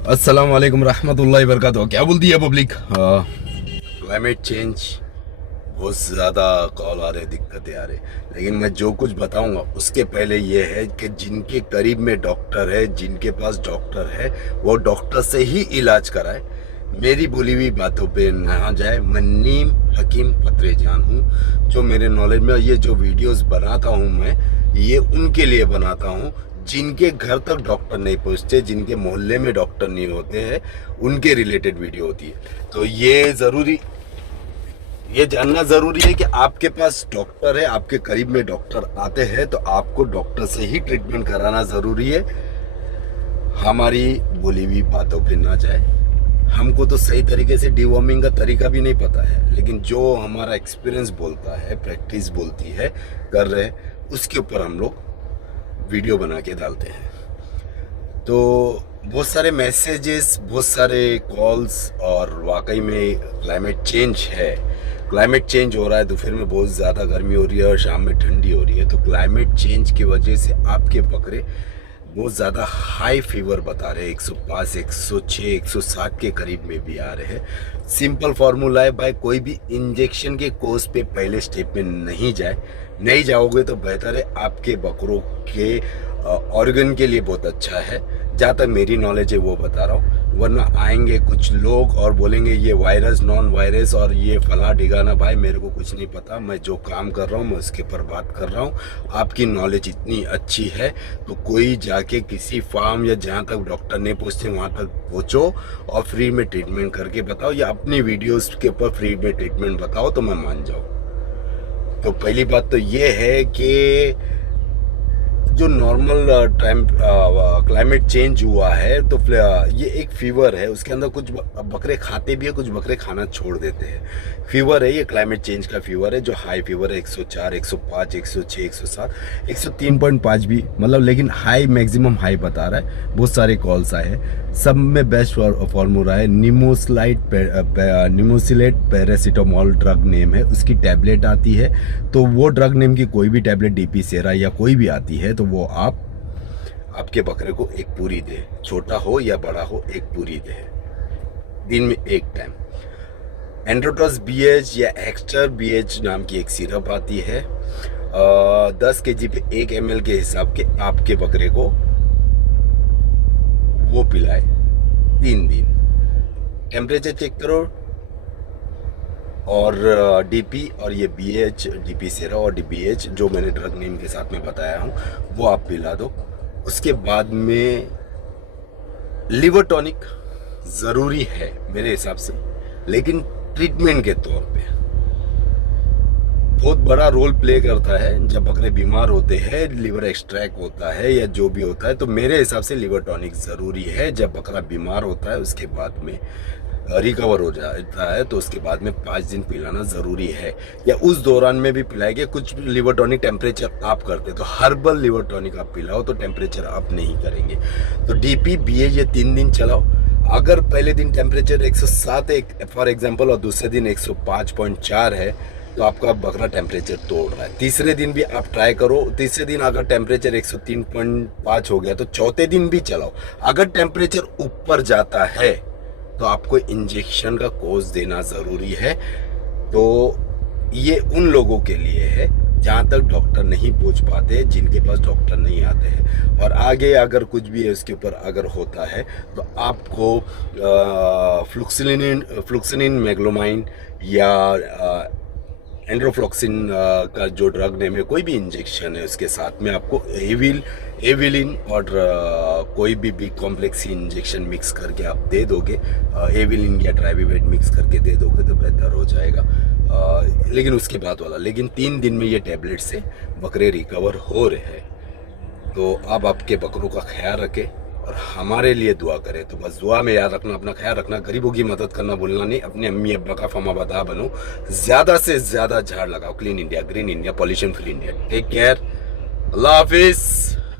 अस्सलाम वालेकुम रहमतुल्लाहि वबरकातुहू। क्या बोलती है पब्लिक? क्लाइमेट चेंज, बहुत ज़्यादा कॉल आ रहे, दिक्कतें आ रही। लेकिन मैं जो कुछ बताऊंगा उसके पहले ये है कि जिनके करीब में डॉक्टर है, जिनके पास डॉक्टर है, वो डॉक्टर से ही इलाज कराए। मेरी बोली हुई बातों पे ना जाए। मैं नीम हकीम पत्रेजान हूँ। जो मेरे नॉलेज में ये जो वीडियोस बनाता हूँ मैं, ये उनके लिए बनाता हूँ जिनके घर तक डॉक्टर नहीं पहुँचते, जिनके मोहल्ले में डॉक्टर नहीं होते हैं, उनके रिलेटेड वीडियो होती है। तो ये जानना जरूरी है कि आपके पास डॉक्टर है, आपके करीब में डॉक्टर आते हैं तो आपको डॉक्टर से ही ट्रीटमेंट कराना जरूरी है। हमारी बोली हुई बातों पे ना जाए। हमको तो सही तरीके से डिवॉर्मिंग का तरीका भी नहीं पता है, लेकिन जो हमारा एक्सपीरियंस बोलता है, प्रैक्टिस बोलती है, कर रहे हैं, उसके ऊपर हम लोग वीडियो बना के डालते हैं। तो बहुत सारे मैसेजेस, बहुत सारे कॉल्स, और वाकई में क्लाइमेट चेंज है। क्लाइमेट चेंज हो रहा है, दोपहर में बहुत ज़्यादा गर्मी हो रही है और शाम में ठंडी हो रही है। तो क्लाइमेट चेंज की वजह से आपके बकरे बहुत ज़्यादा हाई फीवर बता रहे हैं। 105, 106, 160 के करीब में भी आ रहे हैं। सिंपल फार्मूला है भाई, कोई भी इंजेक्शन के कोर्स पे पहले स्टेप में नहीं जाओगे तो बेहतर है। आपके बकरों के ऑर्गन के लिए बहुत अच्छा है, जहाँ तक मेरी नॉलेज है वो बता रहा हूँ। वरना आएंगे कुछ लोग और बोलेंगे ये वायरस, नॉन वायरस और ये फला डिगाना। भाई मेरे को कुछ नहीं पता, मैं जो काम कर रहा हूँ मैं उसके ऊपर बात कर रहा हूँ। आपकी नॉलेज इतनी अच्छी है तो कोई जाके किसी फार्म या जहाँ तक डॉक्टर नहीं पहुँचते वहाँ तक पहुँचो और फ्री में ट्रीटमेंट करके बताओ, या अपनी वीडियोस के ऊपर फ्री में ट्रीटमेंट बताओ तो मैं मान जाऊँ। तो पहली बात तो ये है कि जो नॉर्मल टाइम क्लाइमेट चेंज हुआ है तो ये एक फीवर है। उसके अंदर कुछ बकरे खाते भी है, कुछ बकरे खाना छोड़ देते हैं। फीवर है ये, क्लाइमेट चेंज का फीवर है, जो हाई फीवर है। 104, 105, 106, 107, 103.5 भी मतलब, लेकिन हाई, मैक्सिमम हाई बता रहा है। बहुत सारे कॉल्स आए हैं, सब में बेस्ट फॉर्मूला है निमोसिलेट पैरासीटामोल ड्रग नेम है, उसकी टैबलेट आती है। तो वो ड्रग नेम की कोई भी टैबलेट, डीपी सेरा या कोई भी आती है, तो वो आपके बकरे को एक पूरी दे, छोटा हो या बड़ा हो, एक पूरी दे दिन में एक टाइम। एंड्रोटॉस बीएच या एक्स्ट्रा बीएच नाम की एक सिरप आती है। 10 केजी पे 1 ml के हिसाब के आपके बकरे को वो पिलाए 3 दिन। टेम्परेचर चेक करो, और डीपी और ये बीएच, डीपी सेरा और डीबीएच जो मैंने ड्रग नेम के साथ में बताया हूँ वो आप पिला दो। उसके बाद में लिवर टॉनिक ज़रूरी है मेरे हिसाब से, लेकिन ट्रीटमेंट के तौर पे बहुत बड़ा रोल प्ले करता है। जब बकरे बीमार होते हैं, लिवर एक्सट्रैक्ट होता है या जो भी होता है, तो मेरे हिसाब से लिवर टॉनिक ज़रूरी है। जब बकरा बीमार होता है उसके बाद में रिकवर हो जाता है तो उसके बाद में 5 दिन पिलाना ज़रूरी है, या उस दौरान में भी पिलाएंगे। कुछ लिवर टॉनिक टेम्परेचर अप करते तो हर्बल लिवर टॉनिक आप पिलाओ तो टेम्परेचर अप नहीं करेंगे। तो डीपी बीए ये 3 दिन चलाओ। अगर पहले दिन टेम्परेचर 107 है फॉर एग्जांपल और दूसरे दिन 105.4 है तो आपका बकरा टेम्परेचर तोड़ रहा है। तीसरे दिन भी आप ट्राई करो। तीसरे दिन अगर टेम्परेचर 103.5 हो गया तो चौथे दिन भी चलाओ। अगर टेम्परेचर ऊपर जाता है तो आपको इंजेक्शन का कोर्स देना ज़रूरी है। तो ये उन लोगों के लिए है जहाँ तक डॉक्टर नहीं पहुँच पाते, जिनके पास डॉक्टर नहीं आते हैं। और आगे अगर कुछ भी है उसके ऊपर अगर होता है तो आपको फ्लुक्सिनिन मैग्लोमाइन या एंड्रोफ्लॉक्सिन का जो ड्रग नेम है, कोई भी इंजेक्शन है उसके साथ में आपको एविलिन और कोई भी बी कॉम्प्लेक्स इंजेक्शन मिक्स करके आप दे दोगे, एविलिन या ट्राइविवेट मिक्स करके दे दोगे तो बेहतर हो जाएगा। लेकिन उसके बाद वाला, लेकिन 3 दिन में ये टैबलेट से बकरे रिकवर हो रहे हैं। तो अब आपके बकरों का ख्याल रखें और हमारे लिए दुआ करें। तो बस दुआ में याद रखना, अपना ख्याल रखना, गरीबों की मदद करना भूलना नहीं। अपने अम्मी अब्बा का फर्माबरदार बनो, ज़्यादा से ज़्यादा झाड़ लगाओ। Clean India, green India, pollution free India. Take care, अल्लाह हाफिज़।